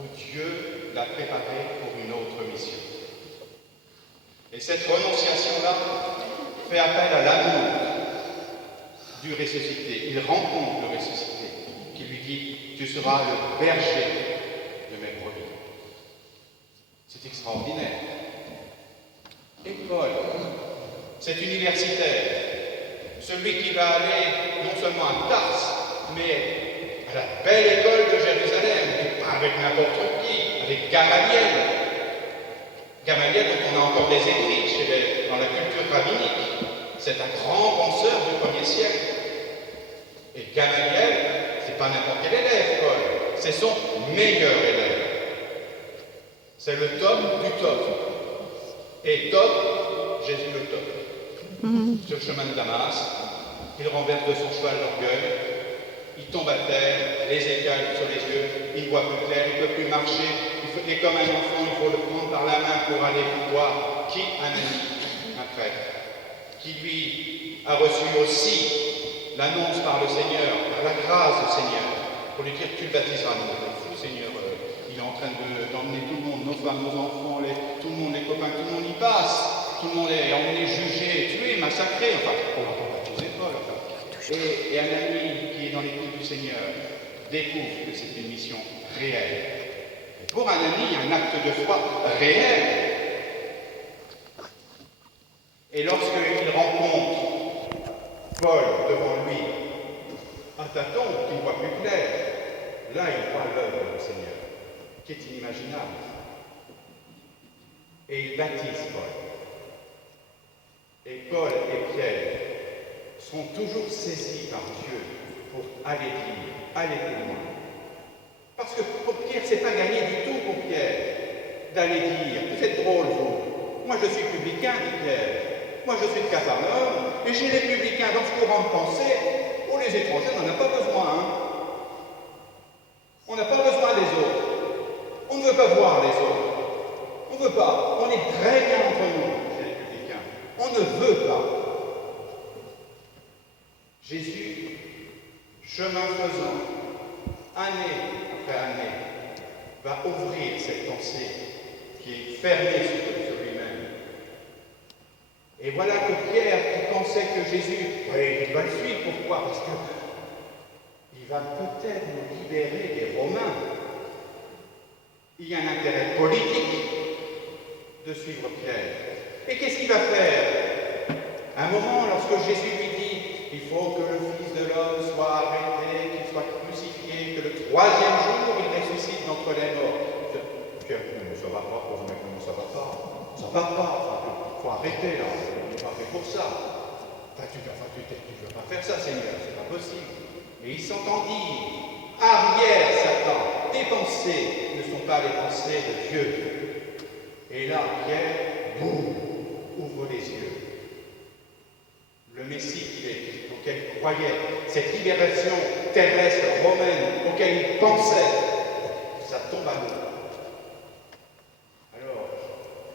où Dieu l'a préparé pour une autre mission. Et cette renonciation-là fait appel à l'amour du ressuscité. Il rencontre le ressuscité qui lui dit « Tu seras le berger de mes brebis ». C'est extraordinaire. Et Paul, cet universitaire, celui qui va aller non seulement à Tarse, mais à la belle école de Jérusalem, et pas avec n'importe qui, avec Gamaliel. Gamaliel, dont on a encore des écrits dans la culture rabbinique. C'est un grand penseur du 1er siècle. Et Gamaliel, c'est pas n'importe quel élève, Paul. C'est son meilleur élève. C'est le top du top. Et top, Jésus le top. Sur le chemin de Damas, il renverse de son cheval l'orgueil, il tombe à terre, les écailles sur les yeux, il voit plus clair, il ne peut plus marcher, et comme un enfant, il faut le prendre par la main pour aller voir qui un ami, un prêtre, qui lui a reçu aussi l'annonce par le Seigneur, par la grâce du Seigneur, pour lui dire tu le baptiseras. Nous, c'est fou, Seigneur, il est en train d'emmener tout le monde, nos femmes, nos enfants, tout le monde, les copains, tout le monde y passe. Tout le monde est emmené, jugé, tué, massacré, enfin, on va pas baptiser Paul. Et un ami qui est dans l'écoute du Seigneur découvre que c'est une mission réelle. Et pour un ami, un acte de foi réel. Et lorsqu'il rencontre Paul devant lui, un tâton qui ne voit plus clair, là il voit l'œuvre du Seigneur, qui est inimaginable. Et il baptise Paul. Et Paul et Pierre sont toujours saisis par Dieu pour aller dire, aller plus loin. Parce que pour Pierre, c'est pas gagné du tout pour Pierre d'aller dire, vous êtes drôle vous, moi je suis publicain, dit Pierre, moi je suis de Capharnaüm, et chez les publicains dans ce courant de pensée, pour les étrangers, on n'en a pas besoin. Hein. On n'a pas besoin des autres. On ne veut pas voir les autres. On ne veut pas. On est très bien entre nous. On ne veut pas. Jésus, chemin faisant, année après année, va ouvrir cette pensée qui est fermée sur lui-même. Et voilà que Pierre, qui pensait que Jésus, il va le suivre, pourquoi? Parce qu'il va peut-être nous libérer des Romains. Il y a un intérêt politique de suivre Pierre. Et qu'est-ce qu'il va faire? À un moment, lorsque Jésus lui dit « Il faut que le Fils de l'homme soit arrêté, qu'il soit crucifié, que le 3e jour, il ressuscite d'entre les morts. » Pierre, ça va pas, pour vous mettre ça va pas. Ça va pas, il faut arrêter là, on n'est pas fait pour ça. Tu ne veux pas faire ça, Seigneur, c'est pas possible. Et il s'entend dire « Arrière, Satan, tes pensées ne sont pas les pensées de Dieu. » Et là, Pierre, boum, ouvre les yeux. Le Messie auquel il croyait, cette libération terrestre romaine auquel il pensait, ça tombe à l'eau. Alors,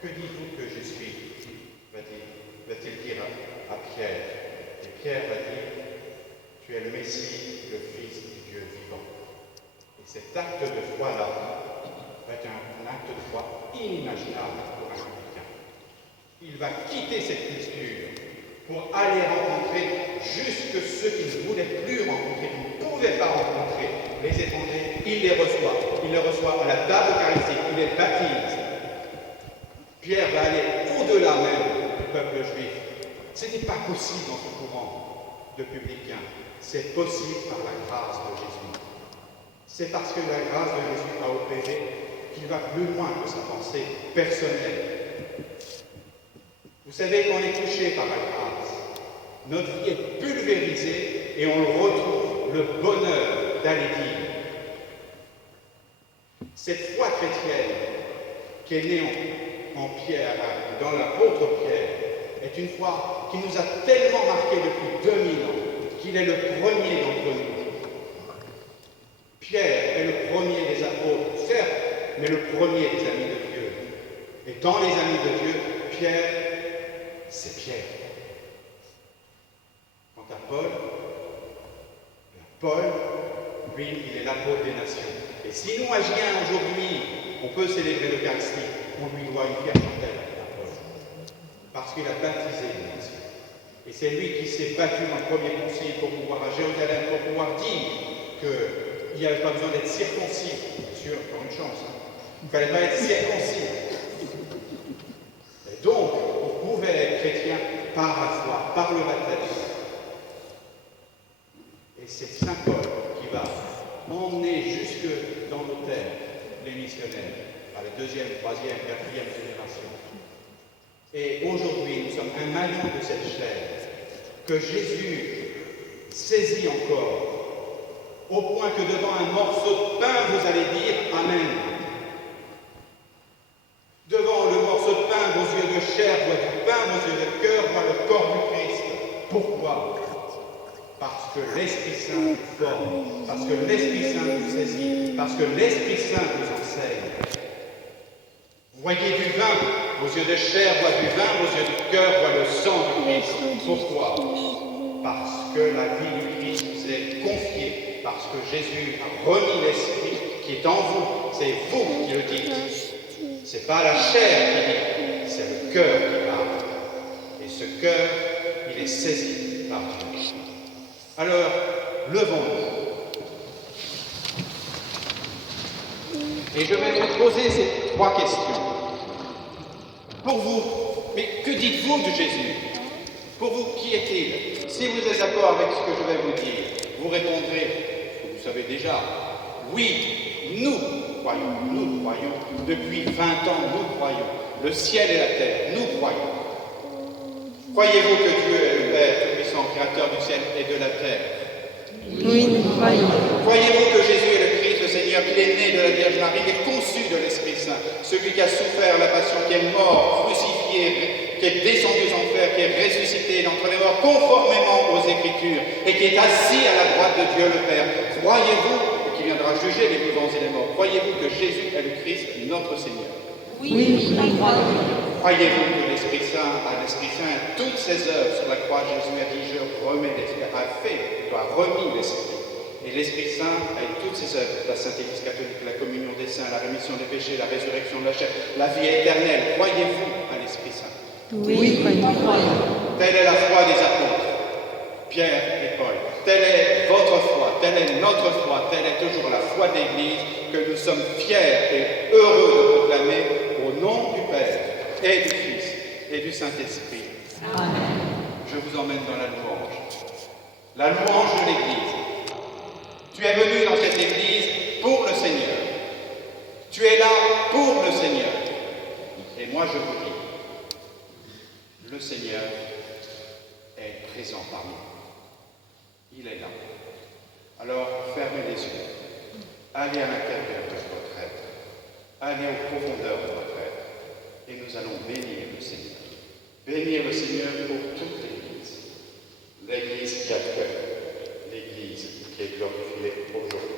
que dites-vous que je suis? Va-t-il dire à Pierre. Et Pierre va dire, tu es le Messie, le Fils du Dieu vivant. Et cet acte de foi-là va être un acte de foi inimaginable pour un chrétien. Il va quitter cette culture pour aller rencontrer jusque ceux qui ne voulaient plus rencontrer, qui ne pouvaient pas rencontrer les étrangers. Il les reçoit. Il les reçoit à la table eucharistique. Il les baptise. Pierre va aller au-delà même du peuple juif. Ce n'est pas possible dans ce courant de publicains. C'est possible par la grâce de Jésus. C'est parce que la grâce de Jésus a opéré qu'il va plus loin que sa pensée personnelle. Vous savez qu'on est touché par la grâce. Notre vie est pulvérisée et on le retrouve, le bonheur d'aller dire. Cette foi chrétienne qui est née en Pierre, dans l'apôtre Pierre, est une foi qui nous a tellement marqués depuis 2000 ans qu'il est le premier d'entre nous. Pierre est le premier des apôtres, certes, mais le premier des amis de Dieu. Et dans les amis de Dieu, Pierre, c'est Pierre. Quant à Paul Lui, il est l'apôtre des nations. Et si nous, à Gien, aujourd'hui, on peut célébrer l'Eucharistie, on lui doit une pierre chantelle, parce qu'il a baptisé les nations. Et c'est lui qui s'est battu dans le premier concile pour pouvoir, à Jérusalem, pour pouvoir dire qu'il n'y avait pas besoin d'être circoncis. Bien sûr, encore une chance. Il ne fallait pas être circoncis. Et donc, on pouvait être chrétien par la foi, par le baptême. Et c'est Saint Paul qui va emmener jusque dans nos terres les missionnaires, à la 2e, 3e, 4e génération. Et aujourd'hui, nous sommes un maillon de cette chaîne que Jésus saisit encore, au point que devant un morceau de pain, vous allez dire Amen. Devant le morceau de pain, vos yeux de chair voient du pain, vos yeux de cœur voient le corps du Christ. Pourquoi? Parce que l'Esprit Saint vous forme, parce que l'Esprit Saint vous saisit, parce que l'Esprit Saint vous enseigne. Vous voyez du vin, vos yeux de chair voient du vin, vos yeux de cœur voient le sang du Christ. Pourquoi? Parce que la vie du Christ vous est confiée, parce que Jésus a remis l'Esprit qui est en vous. C'est vous qui le dites. C'est pas la chair qui dit, c'est le cœur qui parle. Et ce cœur, il est saisi par Dieu. Alors, levons-nous. Et je vais vous poser ces 3 questions. Pour vous, mais que dites-vous de Jésus? Pour vous, qui est-il? Si vous êtes d'accord avec ce que je vais vous dire, vous répondrez, ce que vous savez déjà, oui, nous croyons, depuis 20 ans, nous croyons. Le ciel et la terre, nous croyons. Croyez-vous que Dieu est le Père Tout-Puissant, Créateur du ciel et de la terre? Oui, nous croyons. Croyez-vous que Jésus est le Christ, le Seigneur, qu'il est né de la Vierge Marie, qu'il est conçu de l'Esprit Saint, celui qui a souffert la passion, qui est mort, crucifié, qui est descendu aux enfers, qui est ressuscité d'entre les morts, conformément aux Écritures, et qui est assis à la droite de Dieu le Père? Croyez-vous, et qui viendra juger les vivants et les morts, croyez-vous que Jésus est le Christ, notre Seigneur? Oui, nous croyons. Croyez-vous que l'Esprit Saint, à l'Esprit Saint, toutes ses œuvres sur la croix, Jésus a dit, je remets l'Esprit, a fait, tu as remis l'Esprit. Et l'Esprit Saint, avec toutes ses œuvres, la Sainte Église catholique, la communion des saints, la rémission des péchés, la résurrection de la chair, la vie éternelle, croyez-vous à l'Esprit Saint? Oui, nous croyons. Telle est la foi des apôtres, Pierre et Paul. Telle est votre foi, telle est notre foi, telle est toujours la foi de l'Église que nous sommes fiers et heureux de proclamer au nom du Père et du Fils et du Saint-Esprit. Amen. Je vous emmène dans la louange de l'Église. Tu es venu dans cette Église pour le Seigneur. Tu es là pour le Seigneur. Et moi je vous dis, le Seigneur est présent parmi nous. Il est là. Alors fermez les yeux. Allez à l'intérieur de votre être. Allez aux profondeurs de votre être. Et nous allons bénir le Seigneur. Bénir le Seigneur pour toute l'Église. L'Église qui accueille, l'Église qui est glorifiée aujourd'hui.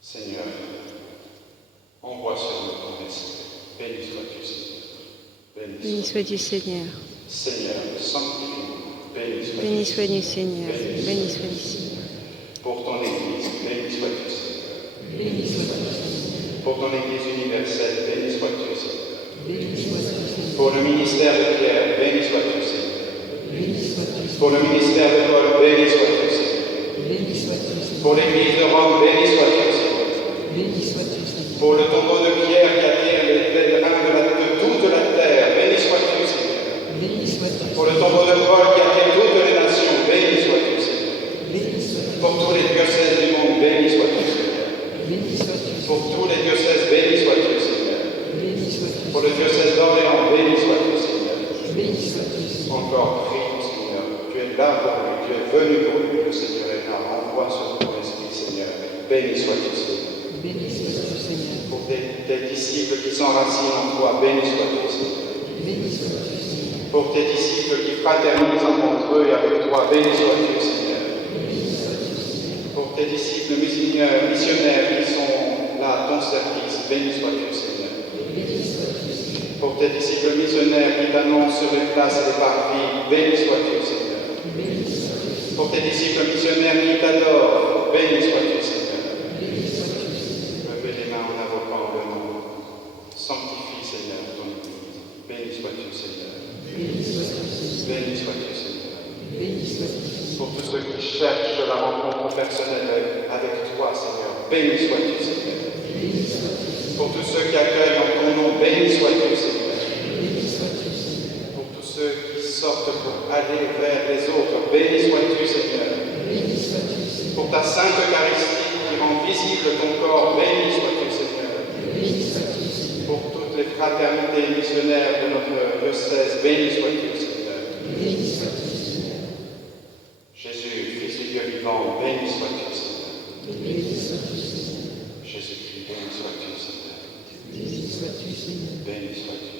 Seigneur, envoie sur nous ton esprit. Béni sois-tu, Seigneur. Béni sois-tu, Seigneur. Seigneur, sanctifie-nous. Béni sois-tu, Seigneur. Béni sois-tu, Seigneur. Pour ton Église, béni sois-tu, Seigneur. Béni sois-tu, Seigneur. Pour ton Église universelle, béni sois-tu, Seigneur. Béni sois-tu, Seigneur. Pour le ministère de Pierre, béni sois-tu, Seigneur. Béni sois-tu, Seigneur. Pour le ministère de Paul, béni sois-tu, Seigneur. Béni sois-tu, Seigneur. Pour l'Église de Rome, béni sois-tu, Seigneur. Béni sois-tu, Seigneur. Pour le tombeau de Pierre qui attire les pèlerins de toute la terre, béni sois-tu, Seigneur. Béni sois-tu. Pour le tombeau de Paul qui attire toutes les nations, béni sois-tu, Seigneur. Béni sois-tu. Pour tous les diocèses du monde, béni sois-tu, Seigneur. Béni sois-tu. Pour tous les diocèses, béni sois-tu, Seigneur. Béni sois-tu. Pour le diocèse d'Orléans, béni sois-tu, Seigneur. Béni sois-tu, Seigneur. Encore, prions, Seigneur. Tu es là pour lui, tu es venu pour lui, le Seigneur est là. Envoie sur ton esprit, Seigneur. Béni sois-tu, Seigneur. Béni sois-tu, Seigneur. Pour tes disciples qui s'enracinent en toi, béni sois-tu, Seigneur. Béni sois-tu, Seigneur. Pour tes disciples qui fraternisent entre eux et avec toi, béni sois-tu, Seigneur. Béni sois-tu, Seigneur. Pour tes disciples missionnaires qui sont là à ton service. Béni sois-tu, Seigneur. Béni sois-tu, Seigneur. Pour tes disciples missionnaires qui t'annoncent sur les places et les parvis, béni sois-tu, Seigneur. Béni sois-tu, Seigneur. Pour tes disciples missionnaires qui t'adorent, béni sois-tu, Seigneur. Béni sois-tu, Seigneur. Levez les mains en invoquant le nom. Sanctifie, Seigneur, ton Église. Béni sois-tu, Seigneur. Béni sois-tu, Seigneur. Béni sois-tu, Seigneur. Béni sois-tu, Seigneur. Pour tous ceux qui cherchent la rencontre personnelle avec toi, Seigneur, béni sois-tu, Seigneur. Béni sois-tu, Seigneur. Pour tous ceux qui accueillent en ton nom, béni sois-tu, Seigneur. Béni sois-tu, Seigneur. Pour tous ceux qui sortent pour aller vers les autres, béni sois-tu, Seigneur. Béni sois-tu, Seigneur. Pour ta sainte Eucharistie qui rend visible ton corps, béni sois-tu, Seigneur. Béni sois-tu, Seigneur. Pour toutes les fraternités missionnaires de notre diocèse, béni sois-tu, Seigneur. Béni sois-tu, Seigneur. Jésus, Fils du Dieu vivant, béni sois-tu, Seigneur. Béni sois-tu, Seigneur. Jésus-Christ, béni sois-tu, Seigneur. Béni sois-tu, Seigneur. Béni sois-tu.